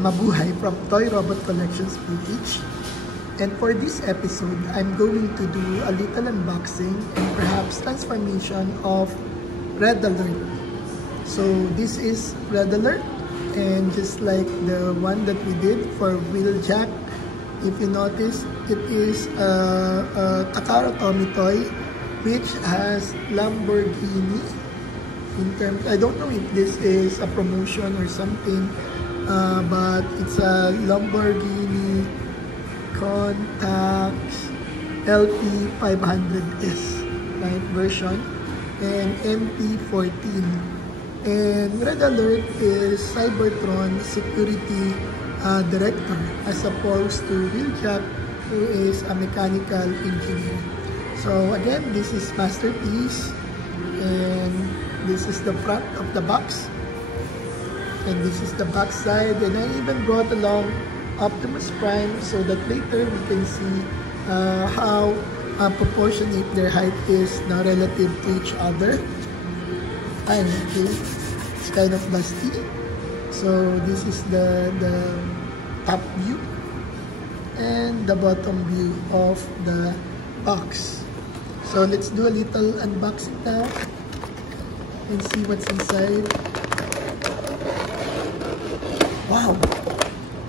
Mabuhay from Toy Robot Collections PH. And for this episode, I'm going to do a little unboxing and perhaps transformation of Red Alert. So this is Red Alert, and just like the one that we did for Wheeljack, if you notice, it is a Takara Tomy toy which has Lamborghini. In terms, I don't know if this is a promotion or something, but it's a Lamborghini Contax LP500S type version and MP14. And Red Alert is Cybertron security director as opposed to Wheeljack, who is a mechanical engineer. So again, this is Masterpiece, and this is the front of the box, and this is the back side. And I even brought along Optimus Prime so that later we can see how proportionate their height is now relative to each other. And okay, it's kind of dusty. So this is the top view and the bottom view of the box. So let's do a little unboxing now and see what's inside. Wow!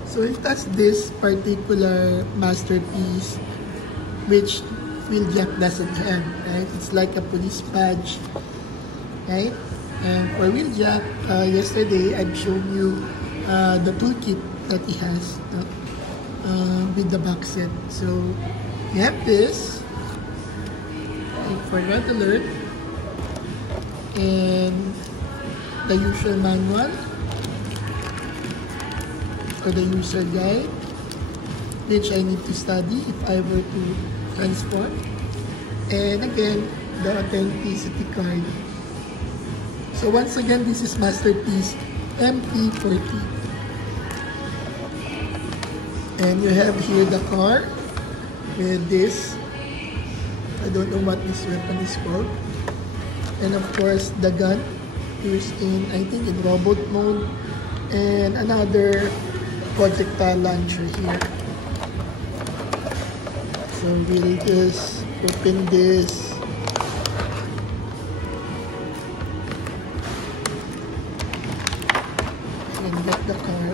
So it has this particular Masterpiece which Wheeljack doesn't have, right? It's like a police badge, right? And for Wheeljack, yesterday I've shown you the toolkit that he has with the box set. So we have this for Red Alert, and the usual manual or the user guide, which I need to study if I were to transform, and again the authenticity card. So once again, this is Masterpiece MP14, and you have here the car with this, I don't know what this weapon is called, and of course the gun used in, I think, in robot mode, and another projectile launcher here. So we'll just open this. And get the car.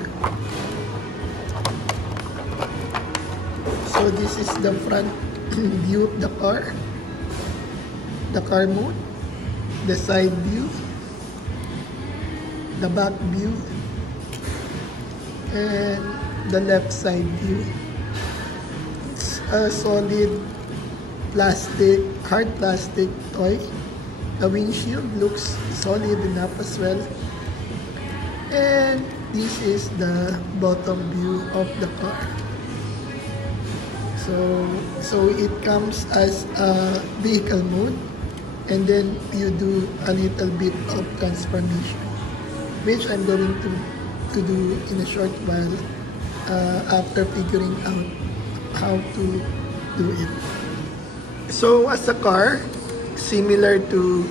So this is the front view of the car mode, the side view, the back view, and the left side view. It's a solid plastic, hard plastic toy. The windshield looks solid enough as well. And this is the bottom view of the car. So it comes as a vehicle mode, and then you do a little bit of transformation, which I'm going to do in a short while after figuring out how to do it. So as a car, similar to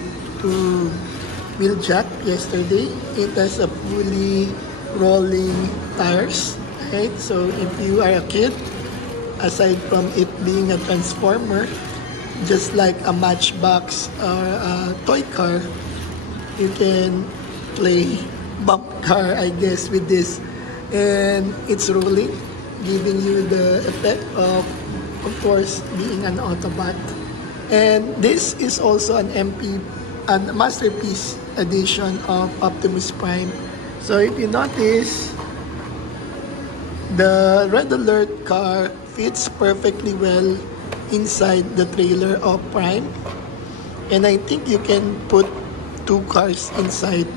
Wheeljack yesterday, it has a fully rolling tires, right? So if you are a kid, aside from it being a transformer, just like a Matchbox or a toy car, you can play bump car, I guess, with this. And it's rolling, giving you the effect of course, being an Autobot. And this is also an Masterpiece edition of Optimus Prime. So if you notice, the Red Alert car fits perfectly well inside the trailer of Prime, and I think you can put two cars inside,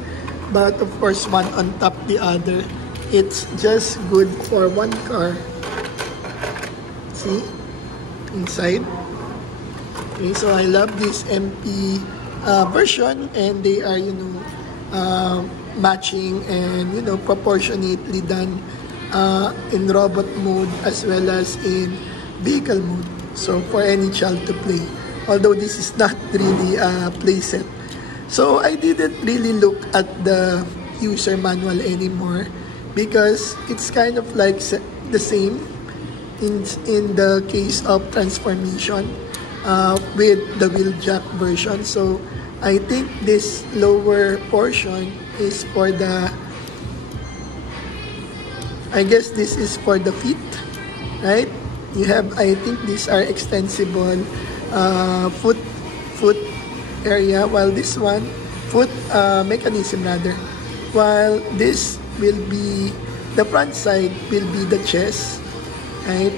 but of course one on top the other. It's just good for one car. See? Inside. Okay, so I love this MP version, and they are, matching and, proportionately done in robot mode as well as in vehicle mode. So for any child to play, although this is not really a playset. So I didn't really look at the user manual anymore because it's kind of like the same in the case of transformation with the wheel jack version. So I think this lower portion is for the, I guess this is for the feet, right? You have, I think these are extensible foot area, while this one, foot mechanism rather, while this will be, the front side will be the chest, right?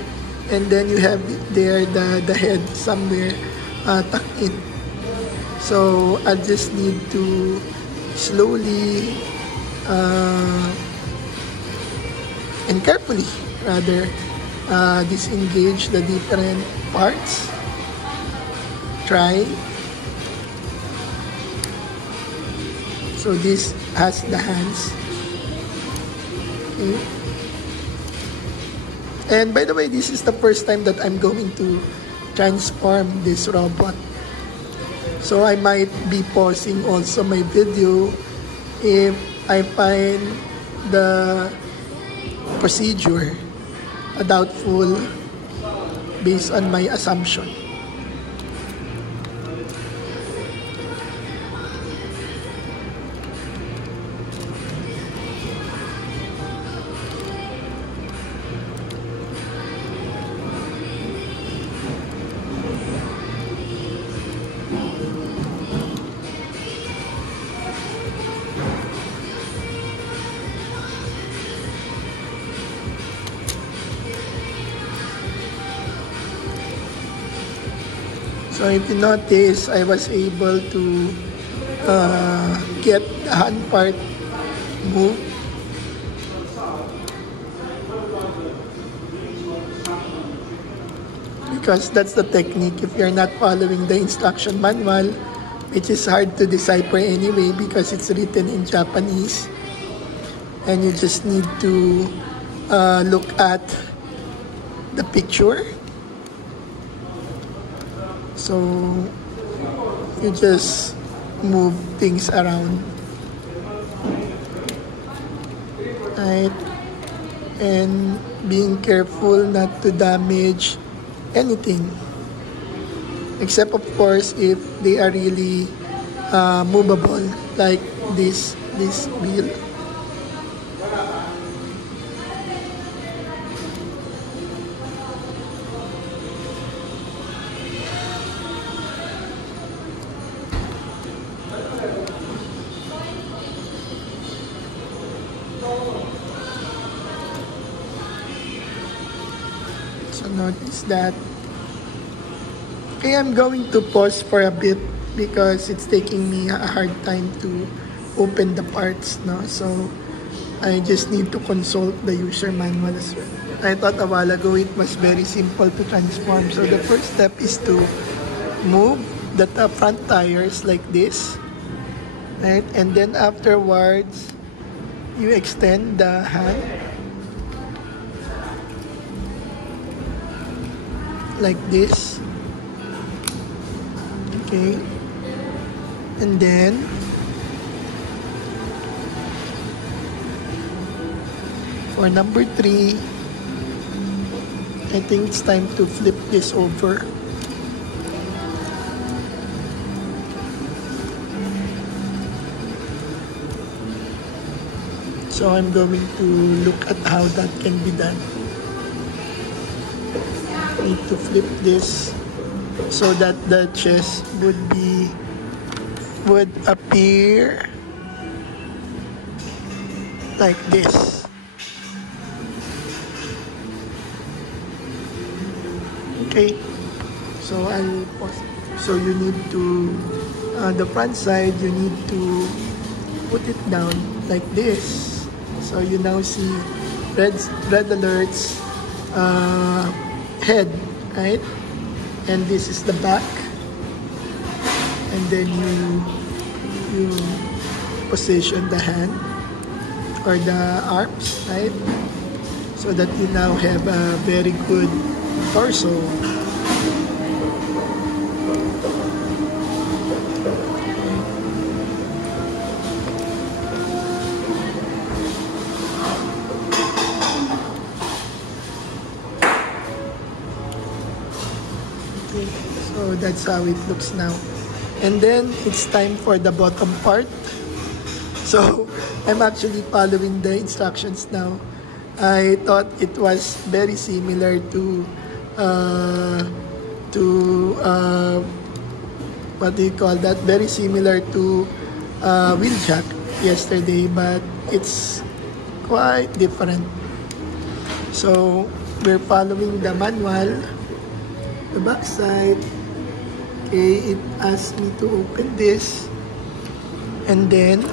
And then you have there the head somewhere tucked in. So I just need to slowly and carefully rather disengage the different parts. Try. So this has the hands. Okay. And by the way, this is the first time that I'm going to transform this robot. So I might be pausing also my video if I find the procedure doubtful based on my assumption. So if you notice, I was able to get the hand part moved. Because that's the technique. If you're not following the instruction manual, which is hard to decipher anyway because it's written in Japanese, and you just need to look at the picture. So you just move things around, right? And being careful not to damage anything, except of course if they are really movable, like this wheel. So notice that. Okay, I'm going to pause for a bit because it's taking me a hard time to open the parts, no? So I just need to consult the user manual as well. I thought a while ago it was very simple to transform. So the first step is to move the front tires like this, right? And then afterwards, you extend the hand like this. Okay. And then for number 3, I think it's time to flip this over. So I'm going to look at how that can be done. Need to flip this so that the chest would appear like this. Okay, so I'll pause. So you need to the front side, you need to put it down like this. So you now see red alerts head, right? And this is the back, and then you position the hand or the arms, right? So that you now have a very good torso. So that's how it looks now. And then it's time for the bottom part. So I'm actually following the instructions now. I thought it was very similar to what do you call that? Very similar to wheel jack yesterday, but it's quite different. So we're following the manual, the back side. Okay, it asked me to open this, and then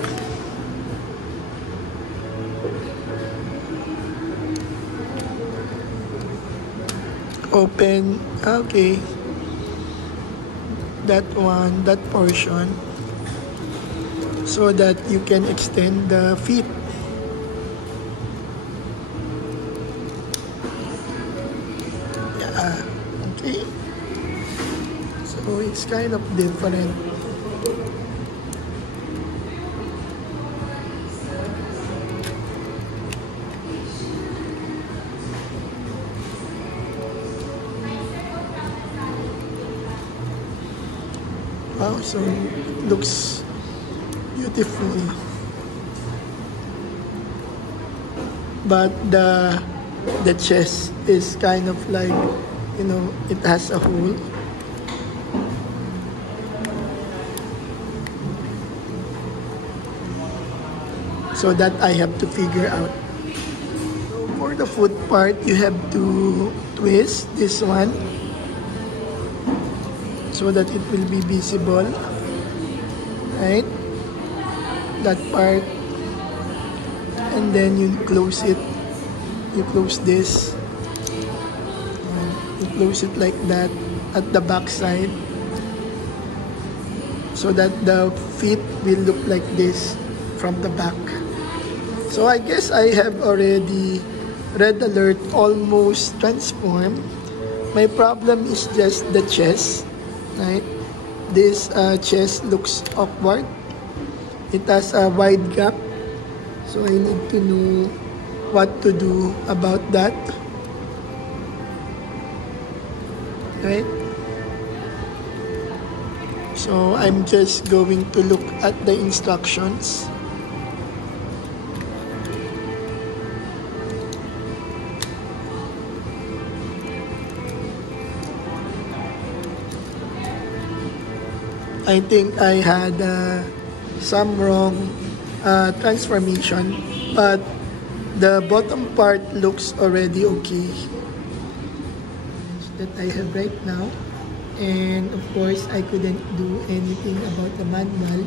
open, okay, that one, that portion, so that you can extend the feet. Yeah, okay. So it's kind of different. Wow, so it looks beautiful. But the chest is kind of like, you know, it has a hole. So that I have to figure out. So for the foot part, you have to twist this one so that it will be visible, right? That part, and then you close it. You close this. You close it like that at the back side, so that the feet will look like this from the back. So I guess I have already Red Alert almost transformed. My problem is just the chest, right? This chest looks awkward. It has a wide gap. So I need to know what to do about that. Right? So I'm just going to look at the instructions. I think I had some wrong transformation, but the bottom part looks already okay that I have right now. And of course, I couldn't do anything about the manual.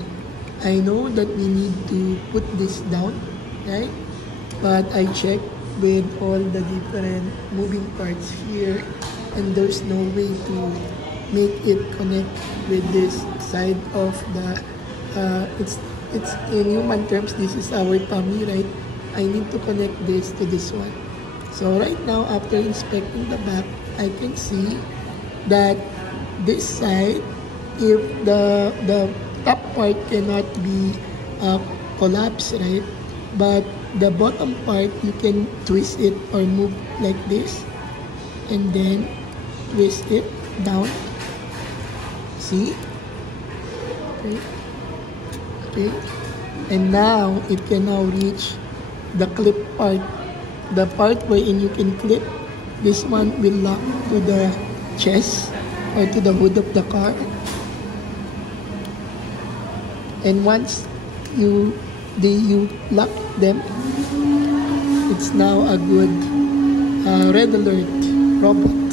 I know that we need to put this down, right? But I checked with all the different moving parts here, and there's no way to make it connect with this side of the it's in human terms, this is our tummy, right? I need to connect this to this one. So right now, after inspecting the back, I can see that this side, if the top part cannot be collapsed, right? But the bottom part, you can twist it or move like this, and then twist it down. See? Okay. Okay. And now it can now reach the clip part. The part wherein you can clip. This one will lock to the chest or to the hood of the car. And once you lock them, it's now a good Red Alert robot.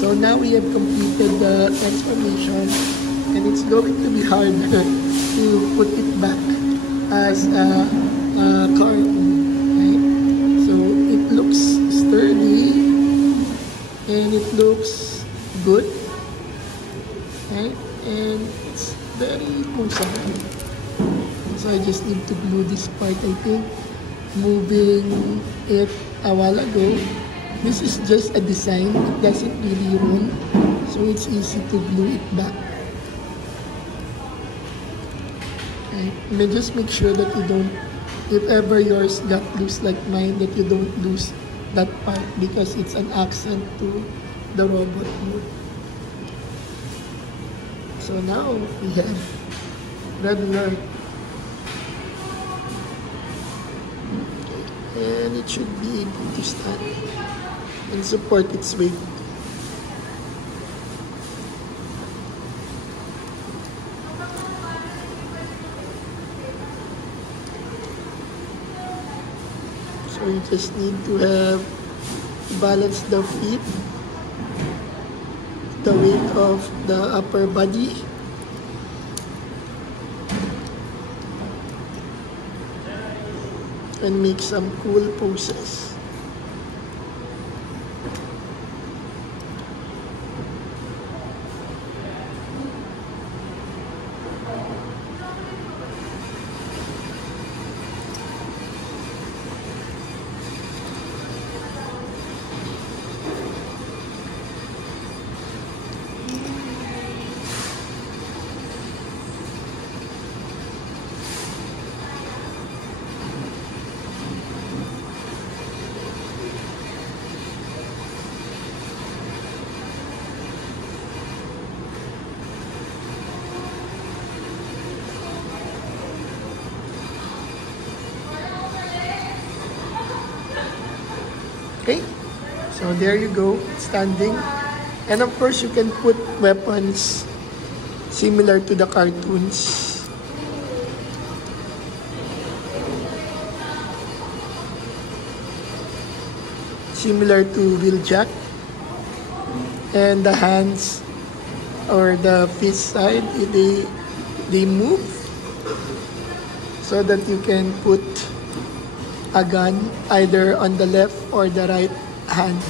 So now we have completed the transformation, and it's going to be hard to put it back as a car, right? So it looks sturdy and it looks good, right? And it's very functional. So I just need to glue this part. I think moving it a while ago, this is just a design. It doesn't really run, so it's easy to glue it back. And just make sure that you don't, if ever yours got loose like mine, that you don't lose that part, because it's an accent to the robot mode. So now we have Red Alert. And it should be able to stand and support its weight. So you just need to have balance the feet, the weight of the upper body, and make some cool poses. Okay, so there you go, standing. And of course, you can put weapons similar to the cartoons. Similar to Wheeljack. And the hands or the fist side, they move so that you can put a gun either on the left or the right hand.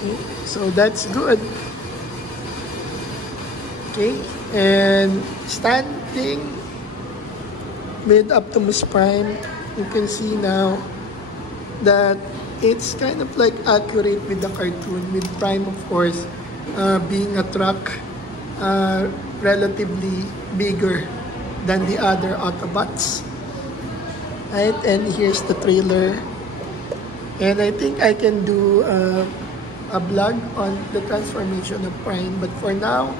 Okay, so that's good. Okay, and standing with Optimus Prime, you can see now that it's kind of like accurate with the cartoon, with Prime of course being a truck, relatively bigger than the other Autobots. Right, and here's the trailer. And I think I can do a vlog on the transformation of Prime, but for now,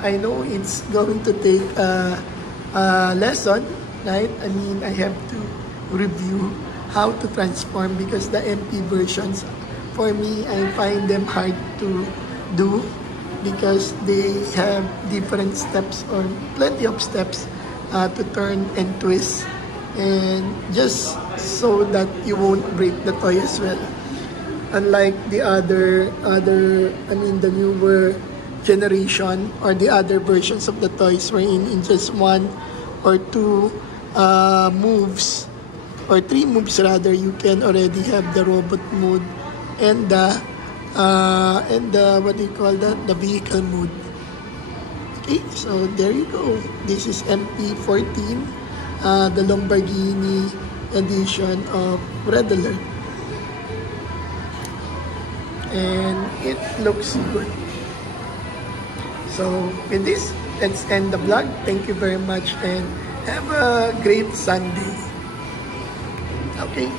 I know it's going to take a lesson, right? I mean, I have to review how to transform because the MP versions, for me, I find them hard to do because they have different steps or plenty of steps to turn and twist, and just so that you won't break the toy as well. Unlike the the newer generation or the other versions of the toys wherein in just one or two moves or three moves rather, you can already have the robot mode and the what do you call that, the vehicle mode. Okay, so there you go. This is MP14, the Lamborghini edition of Red Alert, and it looks good. So with this, let's end the vlog. Thank you very much and have a great Sunday. Okay.